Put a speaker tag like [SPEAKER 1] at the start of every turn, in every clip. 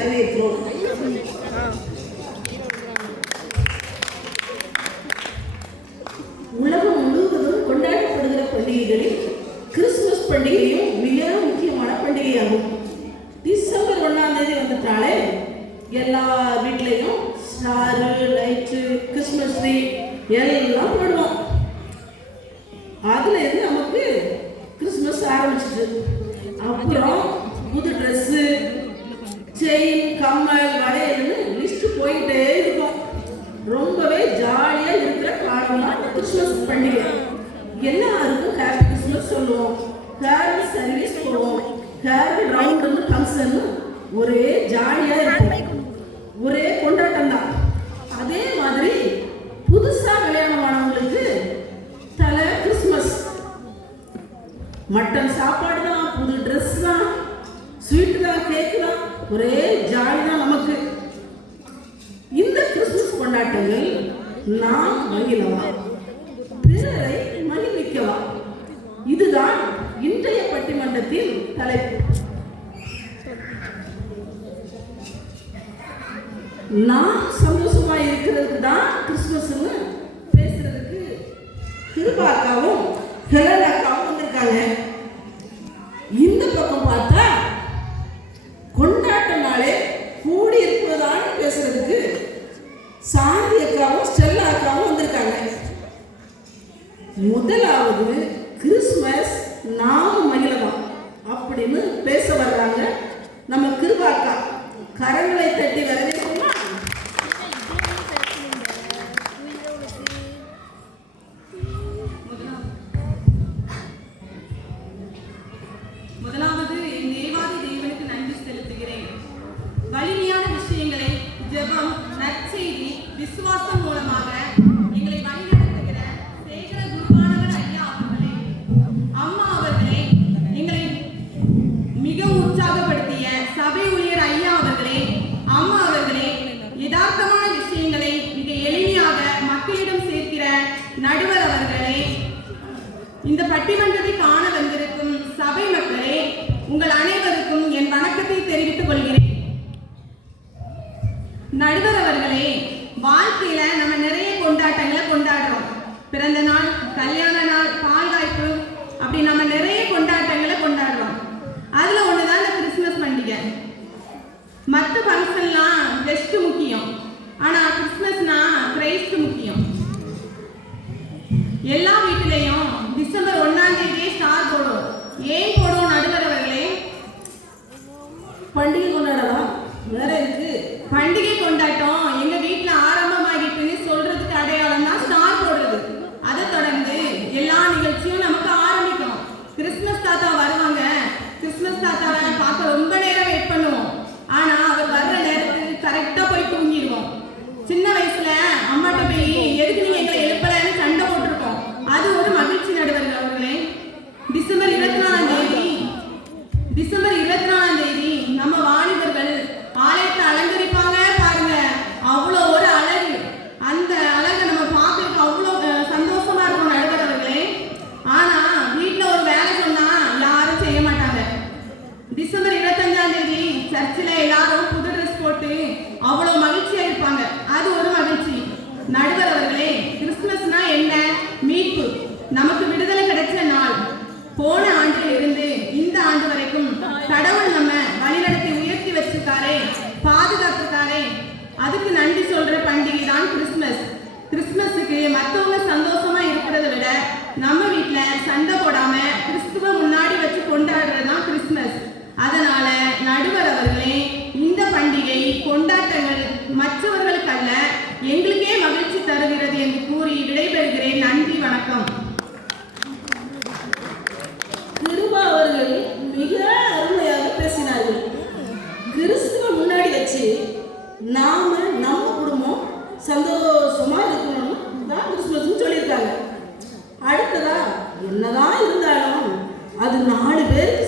[SPEAKER 1] Carlitos. Christmas பண்டிகை. எல்லாருக்கும் happy Christmas சொல்லுவோம். ஹேர் சர்வீஸ் போவோம் ஹேர் ரவுண்ட் ஃபங்க்ஷன் ஒரே ஜாலியாக இருக்கும் ஒரே கொண்டாட்டம் தான் அதே மாதிரி புதுசா கல்யாணம் ஆனவங்களுக்கு தலை கிறிஸ்மஸ் மட்டன் சாப்பாடு தான் புது ட்ரெஸ் தான் ஸ்வீட் தான் கேக் தான் ஒரே ஜாலி தான் நமக்கு. இந்த கிறிஸ்மஸ் கொண்டாட்டங்கள் நாம் மகிழவா? இதுதான் இன்றைய பட்டிமன்றத்தின் தலைப்பு. நான் சந்தோஷமா இருக்கிறதுக்கு தான் கிறிஸ்துமஸ்னு பேசுறதுக்கு கிருபாக்காவும் ஹெலனாக்காவும் வந்திருக்காங்க.
[SPEAKER 2] நடுவர் அவர்களே வாழ்க்கையில நம்ம நிறைய கொண்டாட்டங்களை கொண்டாடுறோம். பிறந்த நாள் கல்யாண நாள் பால்வாய்ப்பு அப்படி நம்ம நிறைய கொண்டாட்டங்களை கொண்டாடுறோம். அதுல ஒண்ணுதான் இந்த கிறிஸ்துமஸ் பண்டிகை. மற்ற ஃபங்க்ஷன்லாம் கெஸ்ட் முக்கியம். ஆனா கிறிஸ்துமஸ்னா கிரைஸ்ட் முக்கியம். எல்லா வீட்டிலையும் டிசம்பர் ஒன்னாம் தேதியே ஸ்டார் போடும். ஏன் போடும் நடுவர் அவர்களே
[SPEAKER 1] பண்டிகை கொண்டாடலாம் வேற இருக்கு
[SPEAKER 2] பண்டிகை கொண்டாட்டம் எங்க வீட்ல ஆரம்பமாகிட்டுன்னு சொல்றதுக்கு அடையாளம் தான் ஸ்டார் போடுறது அதை தொடர்ந்து எல்லா நிகழ்ச்சியும் நமக்கு ஆரம்பிக்கும் கிறிஸ்மஸ் தாத்தா வருவாங்க கிறிஸ்மஸ் தாத்தாவை பார்க்க ரொம்ப நேரம் வெயிட் பண்ணுவோம் ஆனா அவர் வர்ற நேரத்துக்கு கரெக்டா போய் தூங்கிடுவோம் சின்ன வயசுல அம்மாட்ட போய் எதுக்கு நீங்க எங்களை எழுப்பலன்னு சண்டை போட்டிருக்கோம் அது ஒரு மகிழ்ச்சி நடுவர்கள் அவர்களே டிசம்பர் இருபத்தி நாலாம் தேதி டிசம்பர் இருபத்தி நாலாம் தேதி நம்ம வாலிபர்கள் ஆலயத்தை அலங்கரிப்பாங்க பாருங்க அவ்வளோ ஒரு அழகு அந்த அழகை நம்ம பார்க்கறதுக்கு அவ்வளோ அஹ், சந்தோஷமா இருக்கும் நடுவர் அவர்களே ஆனா வீட்ல ஒரு வேலை சொன்னா யாரும் செய்ய மாட்டாங்க டிசம்பர் இருபத்தஞ்சாம் தேதி சர்ச்சில் எல்லாரும் புது ட்ரெஸ் போட்டு அவ்வளோ மகிழ்ச்சியா இருப்பாங்க அது ஒரு மகிழ்ச்சி நடுவர் அவர்களே கிறிஸ்துமஸ்னா என்ன மீட்பு நமக்கு விடுதலை கிடைச்ச நாள் போன ஆண்டில் இருந்து இந்த ஆண்டு வரைக்கும் கடவுள் நம்ம வழிநடத்தி உயர்த்தி வச்சிருக்காரே பாதுகாத்துருக்காரே அதுக்கு நன்றி சொல்ற பண்டிகை தான் கிறிஸ்மஸ். கிறிஸ்மஸுக்கு மற்றவங்க சந்தோஷமா இருக்கிறத விட நம்ம வீட்டுல சண்டை போடாம கிறிஸ்துவ முன்னாடி வச்சு கொண்டாடுறது தான் கிறிஸ்மஸ். அதனால நடுவர் அவர்களே இந்த பண்டிகை கொண்டாட்டங்கள் மற்றவர்களுக்கு அல்ல எங்களுக்கு மகிழ்ச்சி தருகிறது என்று கூறி விடைபெறுகிறேன் நன்றி வணக்கம்
[SPEAKER 1] கிருபா அவர்கள் மிக அருமையாக பேசினார்கள் கிறிஸ்துவ முன்னாடி வச்சு நாம நம்ம சந்தோஷமா இருக்கணும்னு தான் கிறிஸ்துமஸ்னு சொல்லியிருக்காங்க. அடுத்ததா என்னதான் இருந்தாலும் அது நாலு பேருக்கு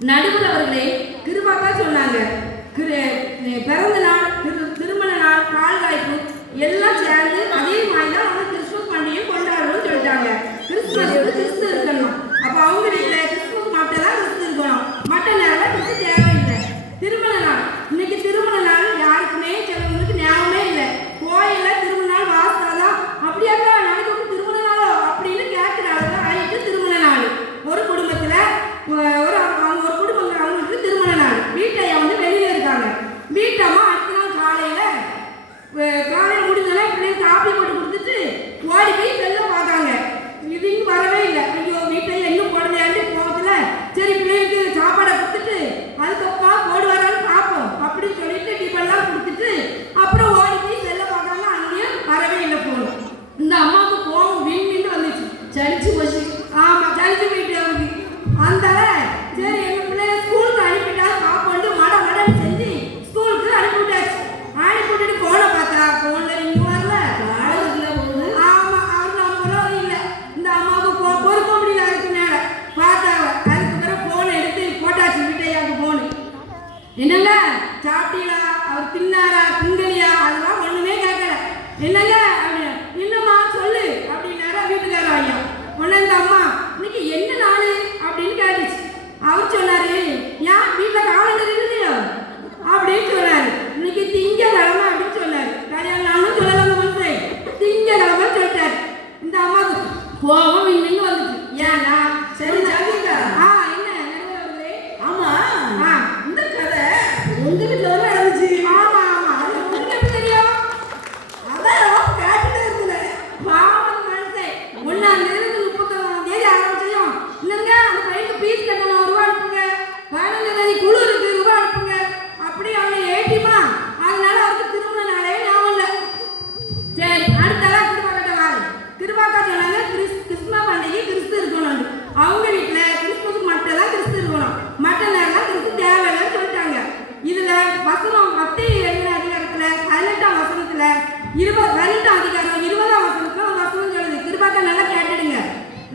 [SPEAKER 3] நடுவர் அவர்களே கிருவாக்கா சொன்னாங்க பிறந்த நாள் திரு திருமண நாள் கால் வாய்ப்பு எல்லாம் சேர்ந்து அதே மாதிரி தான் அவங்க கிறிஸ்துமஸ் பண்டிகையும் கொண்டாடுறோம்னு சொல்லிட்டாங்க. கிறிஸ்துமஸ்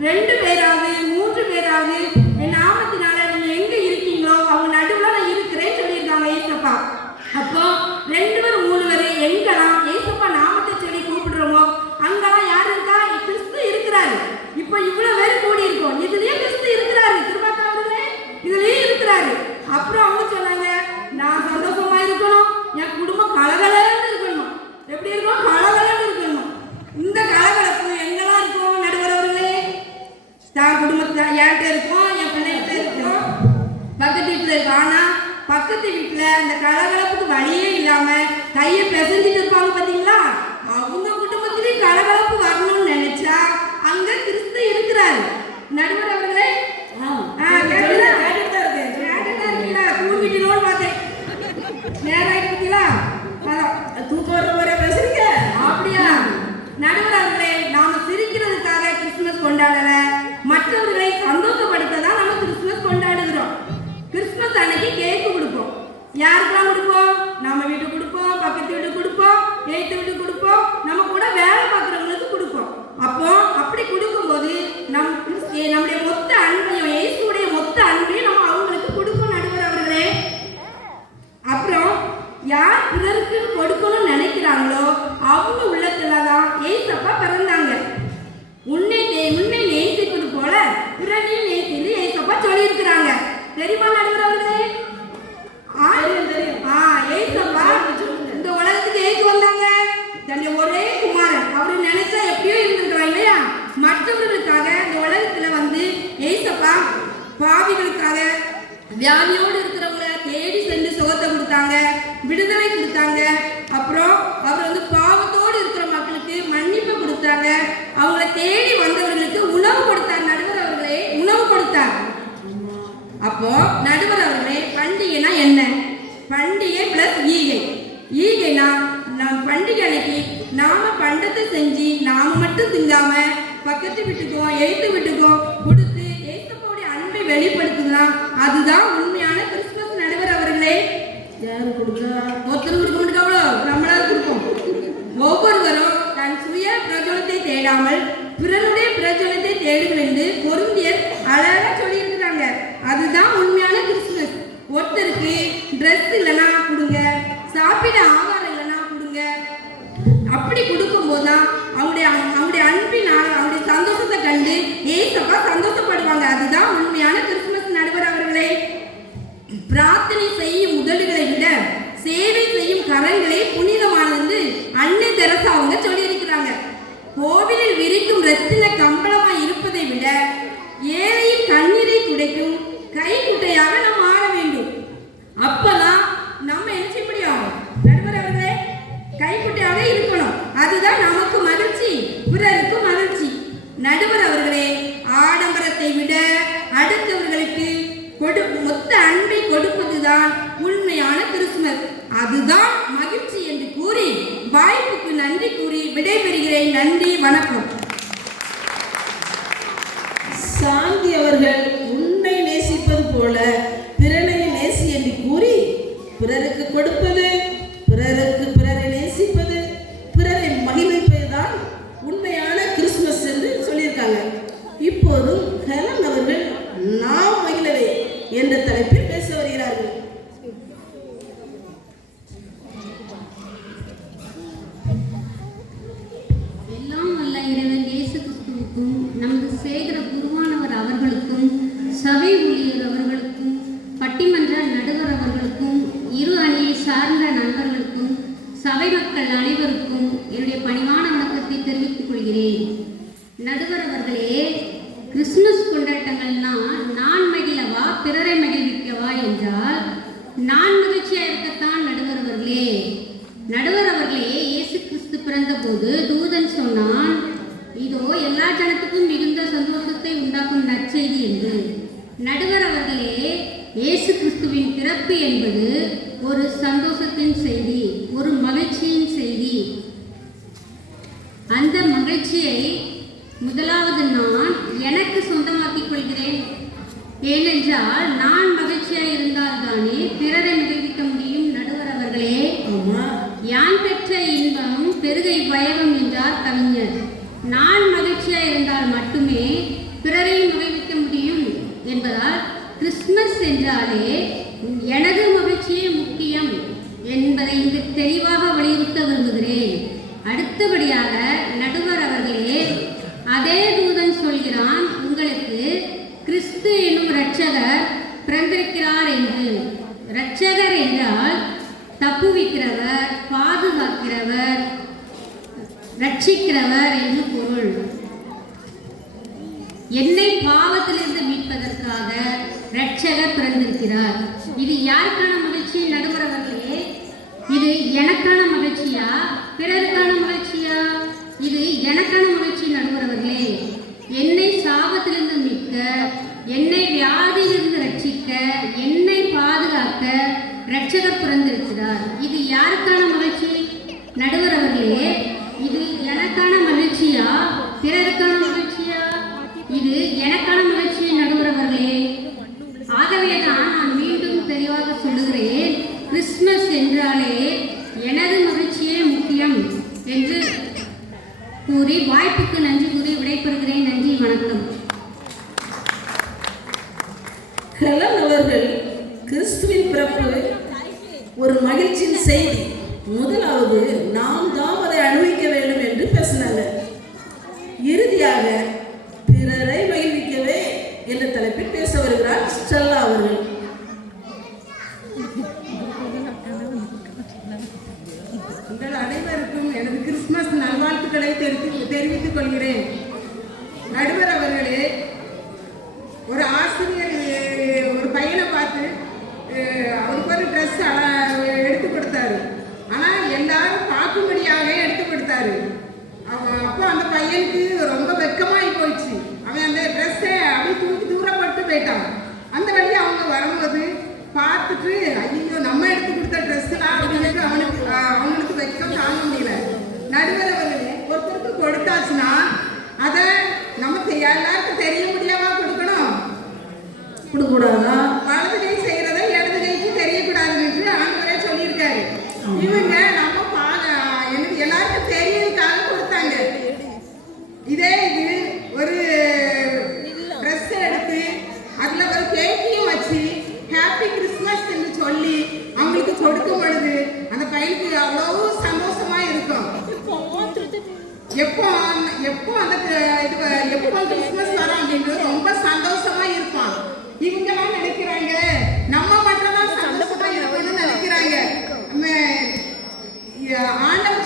[SPEAKER 3] ரெண்டு பேராவது மூன்று பேராவது என் நாமத்தினால நீங்க எங்க இருக்கீங்களோ அவங்க நடுவில் நான் இருக்கிறேன்னு சொல்லியிருக்காங்க ஏசப்பா. அப்போ ரெண்டு பேர் மூணு பேர் எங்கெல்லாம் ஏசப்பா நாமத்தை சொல்லி கூப்பிடுறோமோ அங்கெல்லாம் யார் இருக்கா? கிறிஸ்து இருக்கிறாரு. இப்போ இவ்வளவு பேர் கூடி இருக்கோம் இதுலயே கிறிஸ்து இருக்கிறாரு. திருமாக்கா அவர்களே இதுலயே இருக்கிறாரு. அப்புறம் அவங்க பக்கத்து வீட்டில் அந்த கலகலப்புக்கு வழியே இல்லாமல் கையை பிசைஞ்சிட்டு இருப்பாங்க பார்த்தீங்களா அவங்க குடும்பத்திலையும் கலகலப்பு வரணும்னு நினைச்சா அங்கே கிறிஸ்து இருக்கிறாரு. நடுவர் யாருக்கெல்லாம் கொடுப்போம்? தேடி வந்தவர்களுக்கு உணவு கொடுத்தார். நடுவர் அவர்களே உணவு கொடுத்தார். அப்போ நடுவர் அவர்களே பண்டிகைனா என்ன? பண்டிகை பிளஸ் ஈகை. ஈகைனா நம் பண்டிகை அன்னைக்கு நாம பண்டத்தை செஞ்சு நாம மட்டும் திங்காம பக்கத்து வீட்டுக்கோ எழுத்து வீட்டுக்கோ கொடுத்து ஏசப்பாவுடைய அன்பை வெளிப்படுத்துனா அதுதான் உண்மையான கிறிஸ்துமஸ் நடுவர் அவர்களே.
[SPEAKER 1] யாரும் கொடுக்க
[SPEAKER 3] ஒருத்தர் கொடுக்க முடியாது நம்மளால கொடுப்போம். ஒவ்வொருவரும் தன் சுய பிரஜலத்தை தேடாமல் பிறருடைய பிரச்சனத்தை தேடுங்கள் என்று பொருந்தியர் அழகா சொல்லியிருக்கிறாங்க. அதுதான் உண்மையான கிறிஸ்துமஸ். ஒருத்தருக்கு ட்ரெஸ் இல்லைன்னா கொடுங்க சாப்பிட ஆகாரம் இல்லைன்னா கொடுங்க. அப்படி கொடுக்கும்போது தான் அவங்களுடைய அவங்களுடைய அன்பினால் ஆழம், அவங்களுடைய சந்தோஷத்தை கண்டு ஏசப்பா சந்தோஷப்படுவாங்க. அதுதான் உண்மையான கிறிஸ்துமஸ் நடுவர் அவர்களே. பிரார்த்தனை செய்யும் உதடுகளை விட சேவை செய்யும் கரங்களே புனிதமானது அன்னை தெரசா அவங்க சொல்லி கோவிலில் விரிக்கும் ரத்தின கம்பளமாய் இருப்பதை விட ஏழையின் கண்ணீரை துடைக்கும் கைக்குட்டையாக நாம் மாற வேண்டும். அப்பதான் நம்ம என்ன செய்ய நடுவர் அவர்களே கைக்குட்டையாக இருக்கணும். அதுதான் நமக்கு மகிழ்ச்சி பிறருக்கு மகிழ்ச்சி. நடுவர் அவர்களே ஆடம்பரத்தை விட அடுத்தவர்களுக்கு கொடு மொத்த அன்பை கொடுப்பதுதான் உண்மையான கிறிஸ்துமஸ் அதுதான் மகிழ்ச்சி என்று கூறி வாய்ப்புக்கு நன்றி கூறி விடைபெறுகிறேன். நன்றி வணக்கம்.
[SPEAKER 1] போல பிறனை நேசி என்று கூறி பிறருக்கு கொடுப்பது
[SPEAKER 4] உண்டாக்கும் நற்செய்தி என்று. நடுவர் அவர்களே இயேசு கிறிஸ்துவின் பிறப்பு என்பது ஒரு சந்தோஷத்தின் செய்தி ஒரு மகிழ்ச்சியின் செய்தி. அந்த மகிழ்ச்சியை முதலாவது நான் எனக்கு சொந்தமாக்கிக் கொள்கிறேன். ஏனென்றால் நான் மகிழ்ச்சியாக இருந்தால்தானே பிறரை மகிழ்விக்க முடியும் நடுவர் அவர்களே
[SPEAKER 1] ஆமா.
[SPEAKER 4] யான் பெற்ற இன்பம் பெருகை பயகம் என்றார் கவிஞர். நான் மகிழ்ச்சியாக இருந்தால் மட்டுமே பிறரை மகிழ்விக்க முடியும் என்பதால் சென்றாலே எனது மகிழ்ச்சியே முக்கியம் என்பதை இங்கு தெளிவாக வலியுறுத்த விரும்புகிறேன். அடுத்தபடியாக நடுவர் அவர்களே அதே தூதன் சொல்கிறான் உங்களுக்கு கிறிஸ்து என்னும் இரட்சகர் பிறந்திருக்கிறார் என்று. இரட்சகர் என்றால் தப்புவிக்கிறவர் பாதுகாக்கிறவர் ரட்சிக்கிறவர் என்று பொருள். என்னை பாவத்திலிருந்து மீட்பதற்காக ரட்சகர் பிறந்திருக்கிறார். இது யாருக்கான மகிழ்ச்சி நடுவரவர்களே? இது எனக்கான மகிழ்ச்சியா? பிறருக்கான மகிழ்ச்சியா? இது எனக்கான மகிழ்ச்சி நடுவரவர்களே. என்னை சாபத்திலிருந்து மீட்க என்னை வியாதியிலிருந்து ரட்சிக்க என்னை பாதுகாக்க ரட்சகர் பிறந்திருக்கிறார். இது யாருக்கான மகிழ்ச்சி நடுவரவர்களே அவர்களே இது எனக்கான மகிழ்ச்சியா பிறருக்கான மகிழ்ச்சியா இது எனக்கான மகிழ்ச்சி நடுவர் அவர்களே ஆகவேதான் நான் மீண்டும் தெளிவாக சொல்லுகிறேன் கிறிஸ்மஸ் என்றாலே எனது மகிழ்ச்சியே முக்கியம் என்று கூறி வாய்ப்புக்கு நன்றி கூறி விடைபெறுகிறேன் நன்றி வணக்கம்
[SPEAKER 1] ஹெலன் அவர்கள் கிறிஸ்துவின் பிறப்பு ஒரு மகிழ்ச்சியின் செய்தி முதலாவது நாம் தாம் அதை அனுபவிக்க வேண்டும் என்று பேசினாங்க இறுதியாக பிறரை மகிழ்விக்கவே என்ற தலைப்பில் பேச வருகிறார் ஸ்டெல்லா அவர்கள்
[SPEAKER 5] உங்கள் அனைவருக்கும் எனது கிறிஸ்துமஸ் நல்வாழ்த்துக்களை தெரிவித்து தெரிவித்துக் கொள்கிறேன் நடுவர் அவர்களே ஒரு ஆசிரியர் அஹ், ஒரு பையனை பார்த்து அஹ், அவருக்கு ஒரு ட்ரெஸ் எடுத்து கொடுத்தாரு ஆனால் எல்லாரும் பார்க்கும்படியாக எடுத்து கொடுத்தாரு அவன் அப்போ அந்த பையனுக்கு ரொம்ப வெக்கமாகி போயிடுச்சு அவன் அந்த ட்ரெஸ்ஸை அப்படியே தூக்கி தூரப்பட்டு போயிட்டான் அந்த வழி அவங்க வரும்போது பார்த்துட்டு ஐயோ நம்ம எடுத்து கொடுத்த ட்ரெஸ்லாம் அப்படின்னு அவனுக்கு அஹ், அவனுக்கு வெக்கம் தாங்க முடியல நடுவர் அவர்களே ஒருத்தருக்கு ஆச்சுன்னா அதை நமக்கு எல்லாருக்கும் எப்போ அந்த இது எப்போ கிறிஸ்மஸ் வரும் அப்படின்றது ரொம்ப சந்தோஷமா இருப்பான் இவங்க எல்லாம் நினைக்கிறாங்க நம்ம மட்டும் தான் சந்தோஷமா இருக்கணும்னு நினைக்கிறாங்க. ஆண்டவர்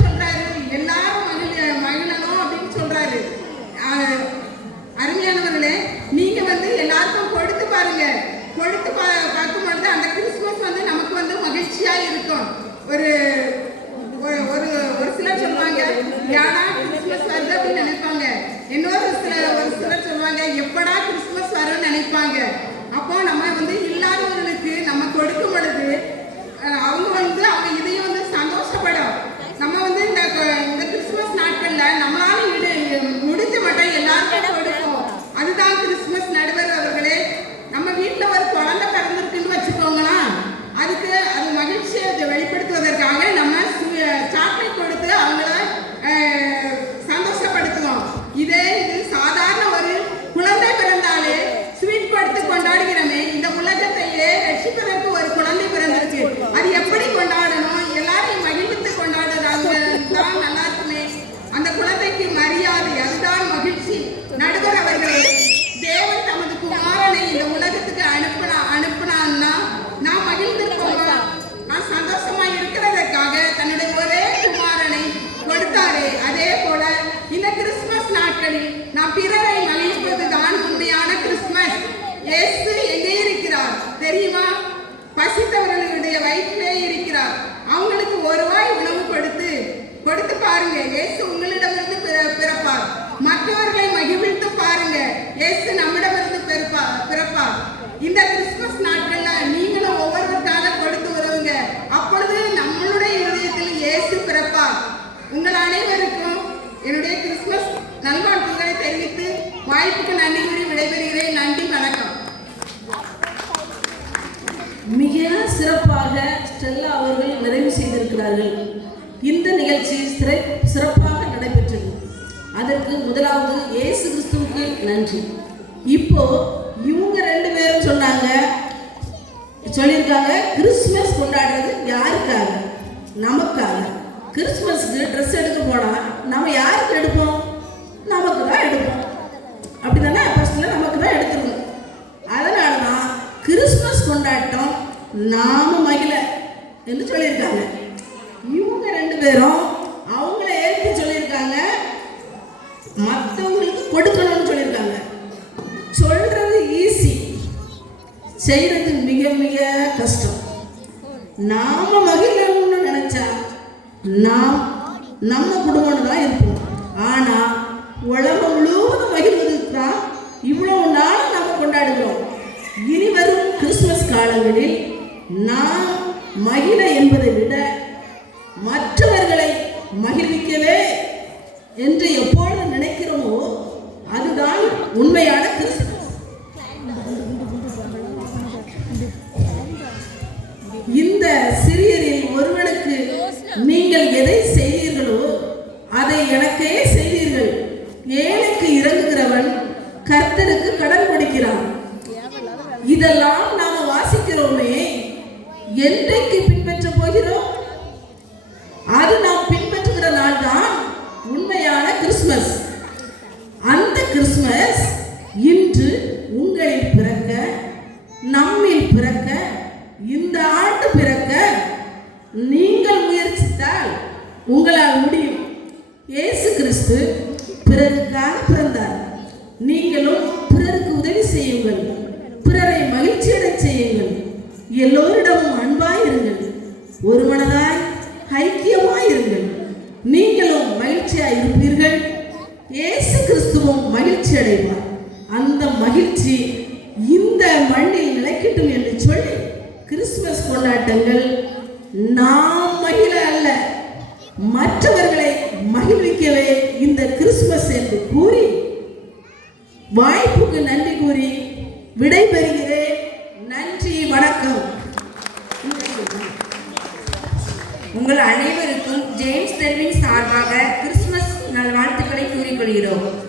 [SPEAKER 5] கொண்டார்கள் இந்த
[SPEAKER 1] நிகழ்ச்சி சிறை சிறப்பாக நடைபெற்றது. அதற்கு முதலாவது இயேசு கிறிஸ்துவுக்கு நன்றி. இப்போ இவங்க ரெண்டு பேரும் சொன்னாங்க சொல்லியிருக்காங்க கிறிஸ்மஸ் கொண்டாடுறது யாருக்காக? நமக்காக. கிறிஸ்மஸ்க்கு ட்ரெஸ் எடுக்க போனால் நம்ம யாருக்கு எடுப்போம்? நமக்கு தான் எடுப்போம். அப்படி தானே ஃபஸ்ட்டில் நமக்கு தான் எடுத்துருவோம் அதனால தான் கிறிஸ்மஸ் கொண்டாட்டம் நாம மகிழ. என்று சொல்லியிருக்காங்க. பேரும் பிடிக்கலே என்று எப்பொழுது நினைக்கிறோமோ அதுதான் உண்மையான கிறிஸ்து பிறக்க இந்த ஆண்டு பிறக்க நீங்கள் முயற்சித்தால் உங்களால் முடியும். இயேசு கிறிஸ்து பிறருக்காக பிறந்தார். நீங்களும் பிறருக்கு உதவி செய்யுங்கள். பிறரை மகிழ்ச்சியிடச் செய்யுங்கள். எல்லோரிடமும் அன்பாய் இருங்கள். ஒருமனதாய் ஐக்கியமாய் இருங்கள். நீங்களும் மகிழ்ச்சியாய் இருப்பீர்கள். இயேசு கிறிஸ்துவும் மகிழ்ச்சி அடைவார் அந்த மகிழ்ச்சி நாம் மகிழ அல்ல. மற்றவர்களை மகிழ்விக்கவே இந்த கிறிஸ்துமஸ் என்று கூறி வாய்ப்புக்கு நன்றி கூறி விடைபெறுகிறேன். நன்றி வணக்கம்.
[SPEAKER 3] உங்கள் அனைவருக்கும் ஜேம்ஸ் தெல்வின் சார்பாக கிறிஸ்துமஸ் நல்வாழ்த்துக்களை கூறிக்கொள்கிறோம்.